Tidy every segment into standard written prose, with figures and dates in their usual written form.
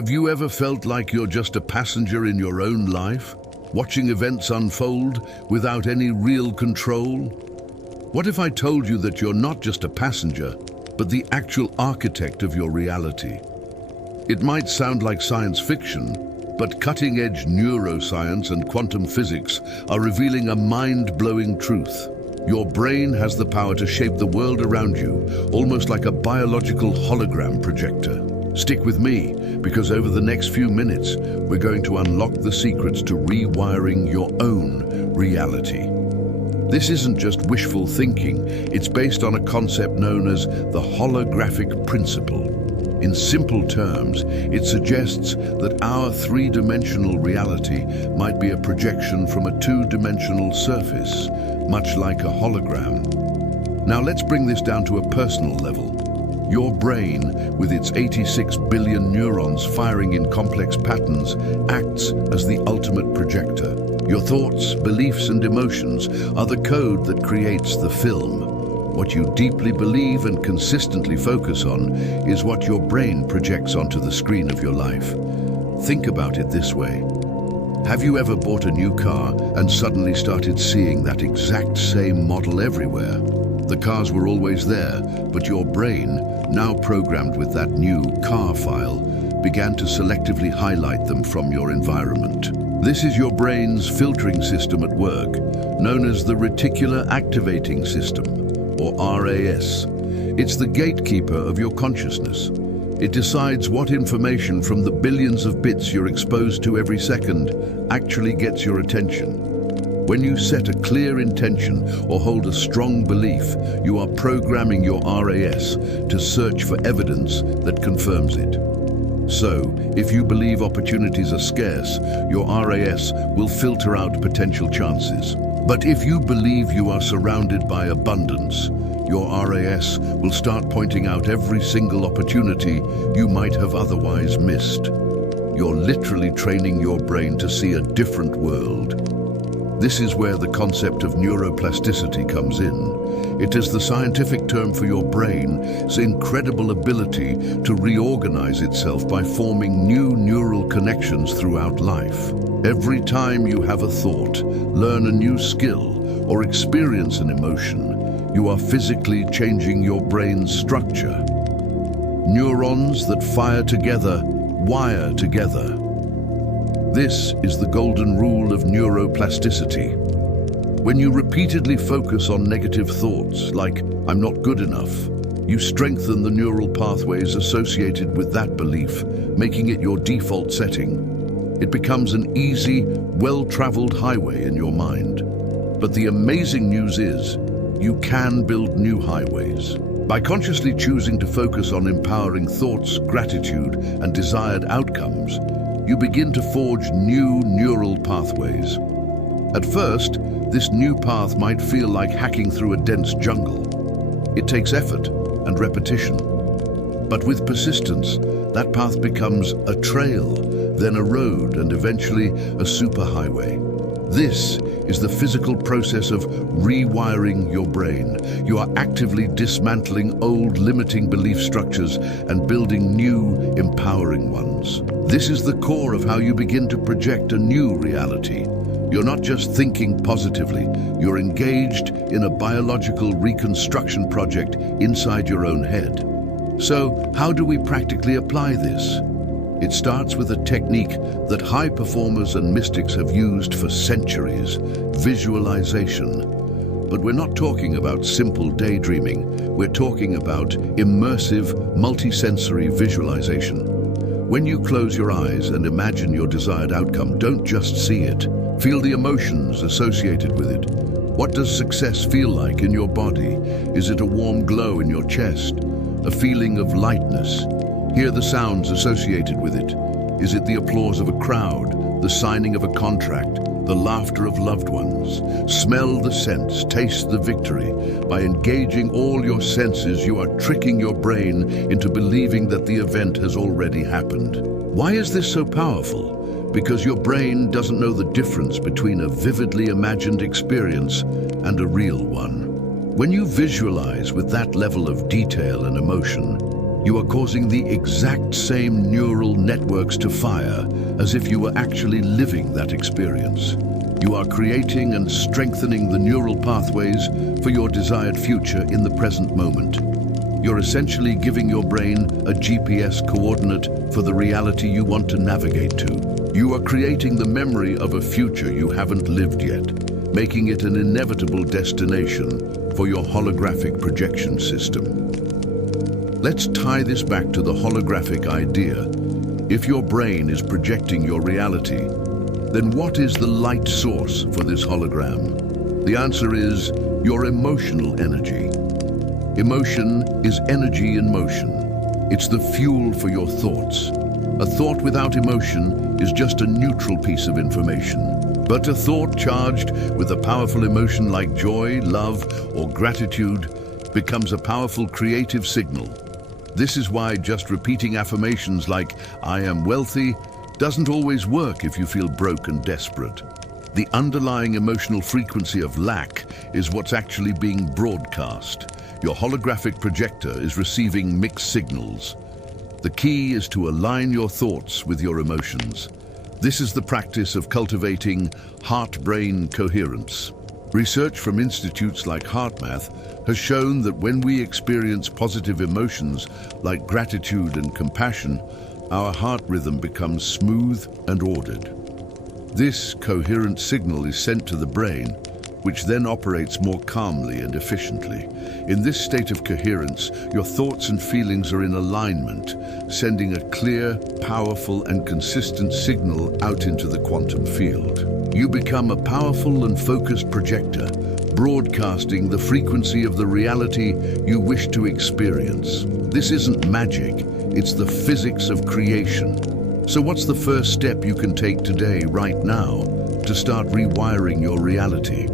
Have you ever felt like you're just a passenger in your own life, watching events unfold without any real control? What if I told you that you're not just a passenger, but the actual architect of your reality? It might sound like science fiction, but cutting-edge neuroscience and quantum physics are revealing a mind-blowing truth. Your brain has the power to shape the world around you, almost like a biological hologram projector. Stick with me, because over the next few minutes, we're going to unlock the secrets to rewiring your own reality. This isn't just wishful thinking, it's based on a concept known as the holographic principle. In simple terms, it suggests that our three-dimensional reality might be a projection from a two-dimensional surface, much like a hologram. Now let's bring this down to a personal level. Your brain, with its 86 billion neurons firing in complex patterns, acts as the ultimate projector. Your thoughts, beliefs, and emotions are the code that creates the film. What you deeply believe and consistently focus on is what your brain projects onto the screen of your life. Think about it this way. Have you ever bought a new car and suddenly started seeing that exact same model everywhere? The cars were always there, but your brain, now programmed with that new car file, began to selectively highlight them from your environment. This is your brain's filtering system at work, known as the reticular activating system, or RAS. It's the gatekeeper of your consciousness. It decides what information from the billions of bits you're exposed to every second actually gets your attention. When you set a clear intention or hold a strong belief, you are programming your RAS to search for evidence that confirms it. So, if you believe opportunities are scarce, your RAS will filter out potential chances. But if you believe you are surrounded by abundance, your RAS will start pointing out every single opportunity you might have otherwise missed. You're literally training your brain to see a different world. This is where the concept of neuroplasticity comes in. It is the scientific term for your brain's incredible ability to reorganize itself by forming new neural connections throughout life. Every time you have a thought, learn a new skill, or experience an emotion, you are physically changing your brain's structure. Neurons that fire together, wire together. This is the golden rule of neuroplasticity. When you repeatedly focus on negative thoughts, like, "I'm not good enough," you strengthen the neural pathways associated with that belief, making it your default setting. It becomes an easy, well-traveled highway in your mind. But the amazing news is, you can build new highways. By consciously choosing to focus on empowering thoughts, gratitude, and desired outcomes, you begin to forge new neural pathways. At first, this new path might feel like hacking through a dense jungle. It takes effort and repetition. But with persistence, that path becomes a trail, then a road, and eventually a superhighway. This is the physical process of rewiring your brain. You are actively dismantling old limiting belief structures and building new, empowering ones. This is the core of how you begin to project a new reality. You're not just thinking positively, you're engaged in a biological reconstruction project inside your own head. So, how do we practically apply this? It starts with a technique that high performers and mystics have used for centuries: visualization. But we're not talking about simple daydreaming. We're talking about immersive, multisensory visualization. When you close your eyes and imagine your desired outcome, don't just see it. Feel the emotions associated with it. What does success feel like in your body? Is it a warm glow in your chest? A feeling of lightness? Hear the sounds associated with it. Is it the applause of a crowd, the signing of a contract, the laughter of loved ones? Smell the scents, taste the victory. By engaging all your senses, you are tricking your brain into believing that the event has already happened. Why is this so powerful? Because your brain doesn't know the difference between a vividly imagined experience and a real one. When you visualize with that level of detail and emotion, You are causing the exact same neural networks to fire as if you were actually living that experience. You are creating and strengthening the neural pathways for your desired future in the present moment. You're essentially giving your brain a GPS coordinate for the reality you want to navigate to. You are creating the memory of a future you haven't lived yet, making it an inevitable destination for your holographic projection system. Let's tie this back to the holographic idea. If your brain is projecting your reality, then what is the light source for this hologram? The answer is your emotional energy. Emotion is energy in motion. It's the fuel for your thoughts. A thought without emotion is just a neutral piece of information. But a thought charged with a powerful emotion like joy, love, or gratitude becomes a powerful creative signal. This is why just repeating affirmations like, "I am wealthy," doesn't always work if you feel broke and desperate. The underlying emotional frequency of lack is what's actually being broadcast. Your holographic projector is receiving mixed signals. The key is to align your thoughts with your emotions. This is the practice of cultivating heart-brain coherence. Research from institutes like HeartMath has shown that when we experience positive emotions like gratitude and compassion, our heart rhythm becomes smooth and ordered. This coherent signal is sent to the brain, which then operates more calmly and efficiently. In this state of coherence, your thoughts and feelings are in alignment, sending a clear, powerful, and consistent signal out into the quantum field. You become a powerful and focused projector, broadcasting the frequency of the reality you wish to experience. This isn't magic, it's the physics of creation. So what's the first step you can take today, right now, to start rewiring your reality?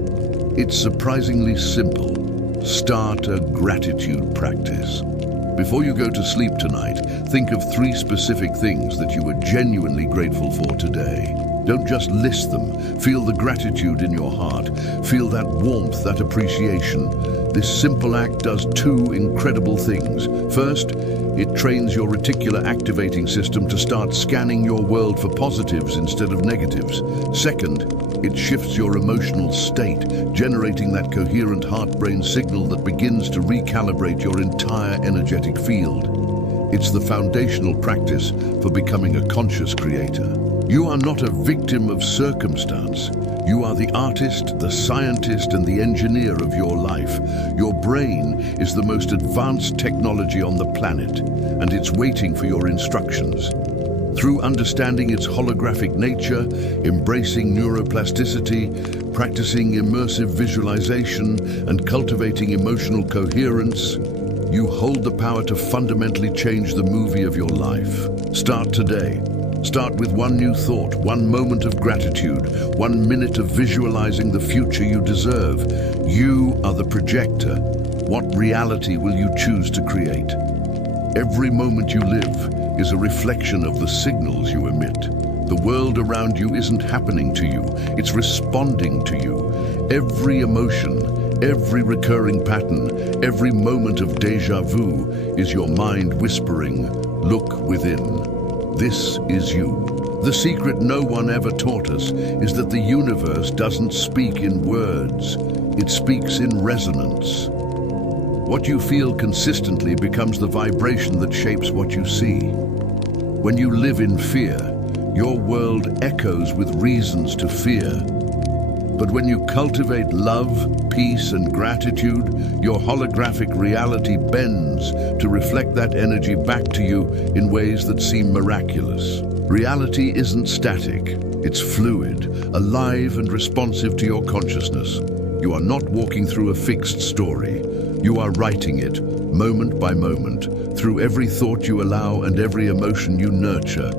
It's surprisingly simple. Start a gratitude practice. Before you go to sleep tonight, think of 3 specific things that you are genuinely grateful for today. Don't just list them. Feel the gratitude in your heart. Feel that warmth, that appreciation. This simple act does 2 incredible things. First, it trains your reticular activating system to start scanning your world for positives instead of negatives. Second, it shifts your emotional state, generating that coherent heart-brain signal that begins to recalibrate your entire energetic field. It's the foundational practice for becoming a conscious creator. You are not a victim of circumstance. You are the artist, the scientist, and the engineer of your life. Your brain is the most advanced technology on the planet, and it's waiting for your instructions. Through understanding its holographic nature, embracing neuroplasticity, practicing immersive visualization, and cultivating emotional coherence, you hold the power to fundamentally change the movie of your life. Start today. Start with 1 new thought, 1 moment of gratitude, 1 minute of visualizing the future you deserve. You are the projector. What reality will you choose to create? Every moment you live is a reflection of the signals you emit. The world around you isn't happening to you, it's responding to you. Every emotion, every recurring pattern, every moment of déjà vu is your mind whispering, "Look within. This is you." The secret no one ever taught us is that the universe doesn't speak in words, it speaks in resonance. What you feel consistently becomes the vibration that shapes what you see. When you live in fear, your world echoes with reasons to fear. But when you cultivate love, peace, and gratitude, your holographic reality bends to reflect that energy back to you in ways that seem miraculous. Reality isn't static, it's fluid, alive and responsive to your consciousness. You are not walking through a fixed story. You are writing it, moment by moment, through every thought you allow and every emotion you nurture.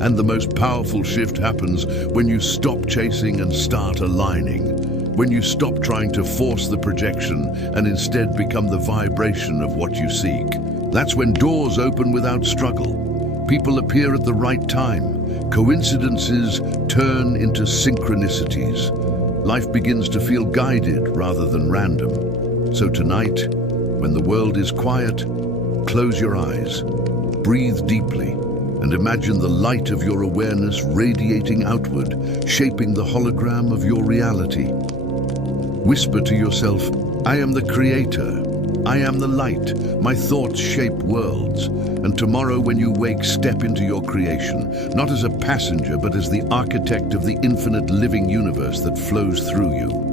And the most powerful shift happens when you stop chasing and start aligning. When you stop trying to force the projection and instead become the vibration of what you seek. That's when doors open without struggle. People appear at the right time. Coincidences turn into synchronicities. Life begins to feel guided rather than random. So tonight, when the world is quiet, Close your eyes, breathe deeply, and imagine the light of your awareness radiating outward, shaping the hologram of your reality. Whisper to yourself, I am the creator. I am the light. My thoughts shape worlds. And tomorrow when you wake, step into your creation, not as a passenger, but as the architect of the infinite living universe that flows through you.